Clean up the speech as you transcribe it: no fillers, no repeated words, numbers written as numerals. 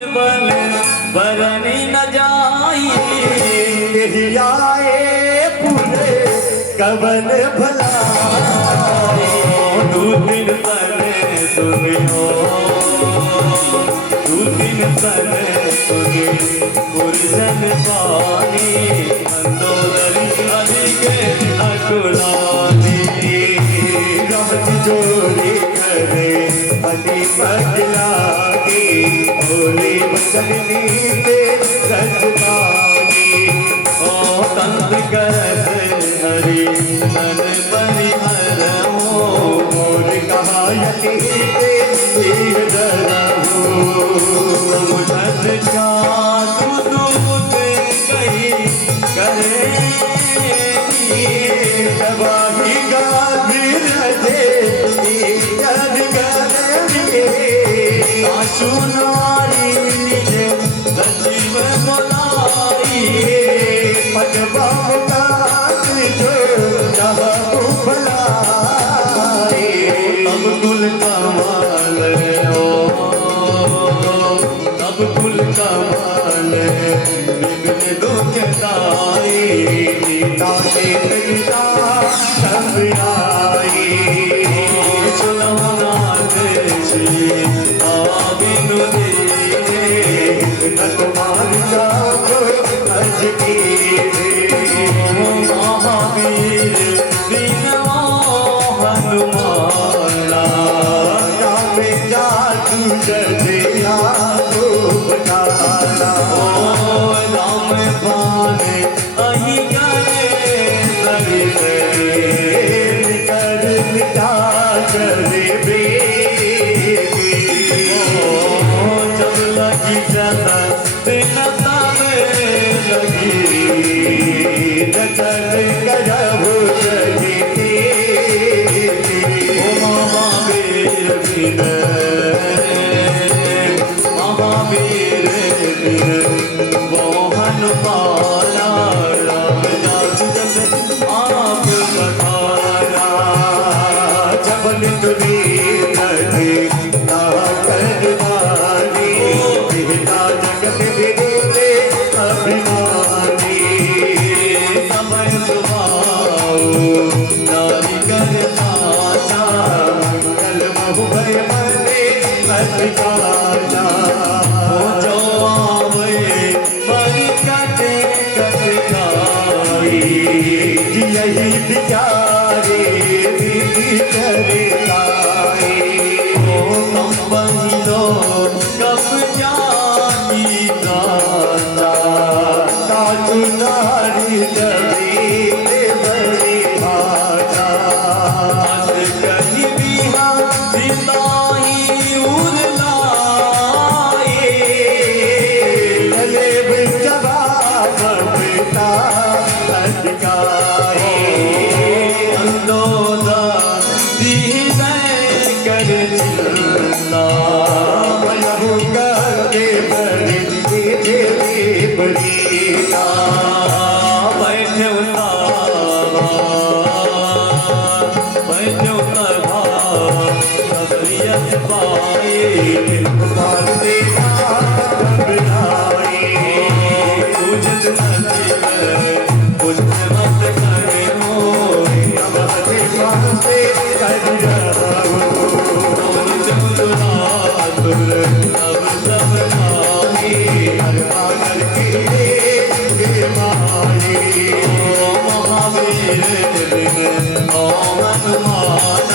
बन बरनी न जाई आए पूरे कवन भलाई दू दिन पहले सुनियो दू दिन पहले सुनी गुरजन पानी अंदोदरी हरि के अकुलानी रात जोड़ी करे अति पगलागी भोले बचनी ते रजतानी ओ तंत करत हरि तन परिहर मोर कहायती ते दरहू मुझत जादू दूत कही करे तबाही गाधी रजे जग गले आशु नारी निज सजीव बोलाई पगवा जो जहाँ भलाई तब कुल कमाल हो तब कुल कमाल विघ्न दुख दाई ताके पिता सब आई सुनवनाथ श्री आविनु देवे न कुमार का अज की महावीर दीनवा हनुमाना में जादू जजिया को बताना ओ राम पाने अहि करे सरी कर मिटा करे जब लगी जता दिनता में लगी नजर करहु जगी ओ महावीर बिन महावीर बिन मोहन पाला राम जात जब आप पधारा जबन तुरी नदी ना करवानी बिना जगत विदे अभिमानी समय सुभाओ नारी कर पाचा मंगल बहु भय मने अधिकारा जो आवे मरी कटे कट खाई यही बिचारे विधि करे ताई ओ कम बहिलो कब जानी दाता ताजु नारी जबी बड़ी भाषा आज कहीं भी हम सिताही उड़लाए गले जवाब पिता अधिकारी अंदोदा दीने कर चिंता मनहु करके बड़ी देवी बड़ी बैठे उतार सबरियत पाए पाल देना घबराई पूजत नदी कुछ मत करे हो हमारे पासे कर जाओ चमुरा तुर अब सब माही हर पागल के माई ओ महावीर बिन ओ हनुमान